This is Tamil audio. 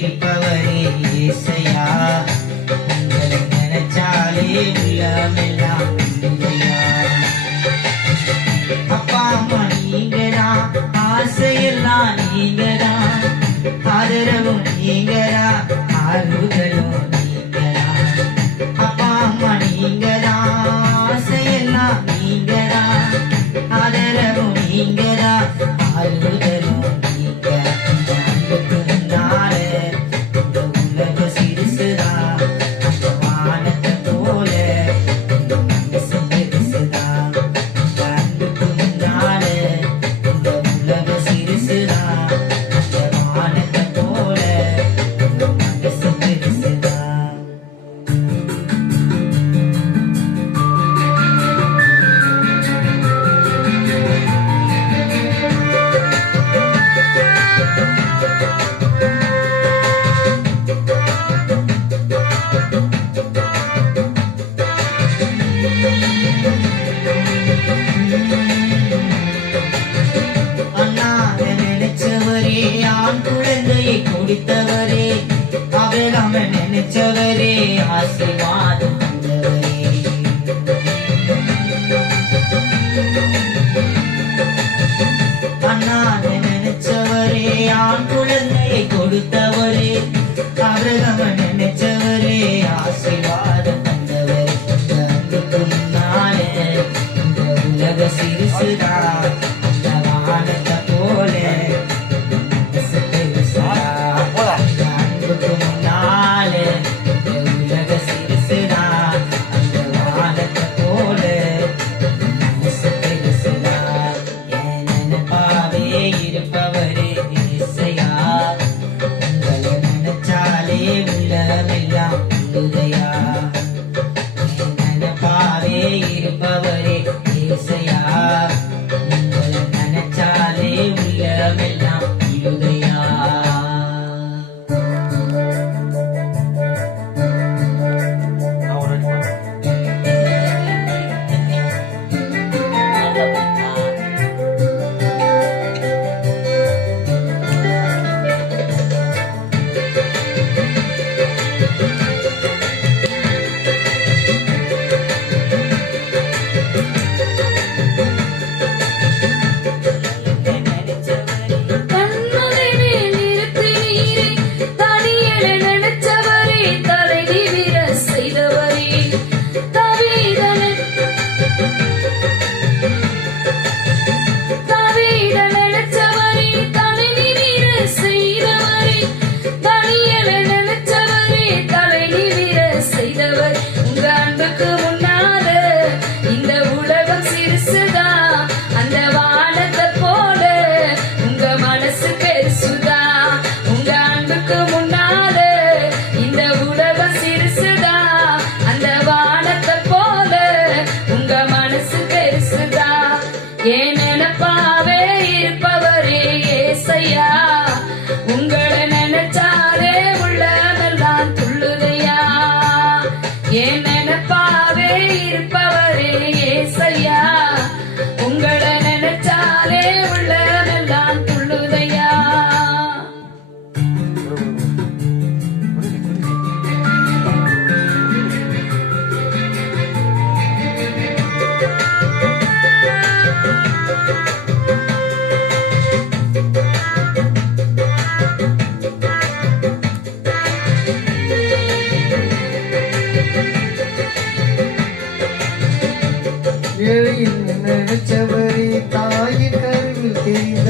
இருப்பவரே இயேசையா, உங்களை நினைச்சாலே உள்ளமெல்லாம் இல்லையா. அப்பா அம்மா நீங்கதான், ஆசையெல்லாம் நீங்கதான், ஆதரவும் நீங்கதான், ஆறுதலும் நீங்கதான். அப்பா அம்மா நீங்கதான், ஆசையெல்லாம் நீங்கதான், ஆதரவும் நீங்கதான், ஆறுதலும் நீங்க. அன்புக்கு முன்னால இந்த உலக சிறுசுதான், அந்த வானத்தை போல இந்த மனசு பெருசுதான். அன்புக்கு முன்னால இந்த உலக சிறுசுதான், அந்த வானத்தை போல இந்த மனசு பெருசுதான். அண்ணாவை நினைச்சவரே, ஆண் குழந்தையை கொடுத்தவரே, ஆபிரகாமை நினைச்சவரே, ஆசீர்வாதம் தந்தவரே. அண்ணாவை நினைச்சவரே, ஆண் குழந்தையை கொடுத்தவரே, ஆபிரகாமை நினைச்சவரே, ஆசீர்வாதம் தந்தவரே. அன்புக்கு முன்னாலே இந்த உலக சிறுசுதான், அந்த வானத்தை போல மனசு பெருசுதான். அன்புக்கு முன்னாலே இந்த உலக சிறுசுதான், அந்த வானத்தை போல மனசு பெருசுதான். என் நினைப்பாவே இருப்பவரே இயேசையா, உங்களை நினைச்சாலே உள்ளமெல்லாம் உள்ளுதையா. என் நினைப்பாவே இருப்பவரே இயேசையா, உங்களை நினைச்சாலே உள்ளமெல்லாம் உள்ளுதையா. என் நினைப்பாவே இருப்பவரே இயேசையா, உங்களை நினைச்சாலே உள்ளமெல்லாம் துள்ளுதையா. என் நினைப்பாவே இருப்பவரே இயேசையா, உங்களை நினைச்சாலே உள்ளமெல்லாம் துள்ளுதையா. ஏழையின் நினைச்சவரே, தாயின் கருவில் தெரிந்த